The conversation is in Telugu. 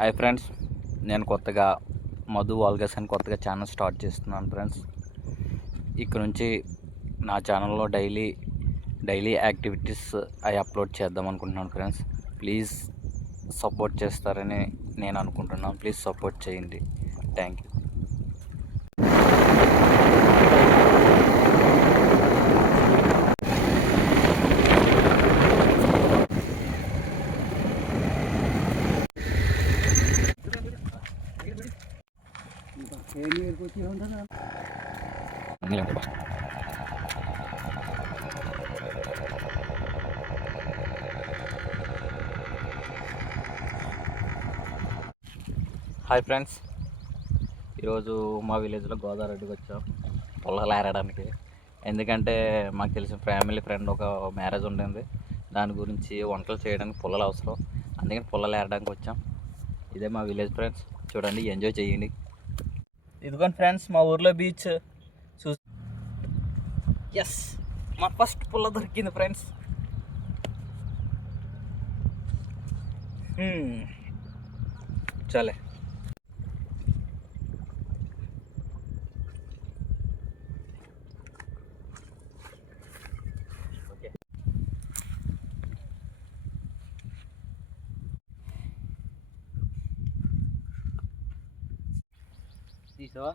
హాయ్ ఫ్రెండ్స్, నేను కొత్తగా మధు వాల్గస్ అని కొత్తగా ఛానల్ స్టార్ట్ చేస్తున్నాను ఫ్రెండ్స్. ఇక్కడ నుంచి నా ఛానల్లో డైలీ యాక్టివిటీస్ అవి అప్లోడ్ చేద్దాం అనుకుంటున్నాను ఫ్రెండ్స్. ప్లీజ్ సపోర్ట్ చేస్తారని నేను అనుకుంటున్నాను. ప్లీజ్ సపోర్ట్ చేయండి. Thank you. హాయ్ ఫ్రెండ్స్, ఈరోజు మా విలేజ్లో గోదావరికి వచ్చాం పొలాలు ఏరడానికి. ఎందుకంటే మాకు తెలిసిన ఫ్యామిలీ ఫ్రెండ్ ఒక మ్యారేజ్ ఉంటుంది, దాని గురించి వంటలు చేయడానికి పుల్లలు అవసరం. అందుకని పుల్లలు ఏరడానికి వచ్చాం. ఇదే మా విలేజ్ ఫ్రెండ్స్, చూడండి, ఎంజాయ్ చేయండి. ఇదిగోండి ఫ్రెండ్స్, మా ఊర్లో బీచ్ ఎస్, మా ఫస్ట్ పుల్ల దొరికింది ఫ్రెండ్స్. చాలే. ఓకే, తీసావా?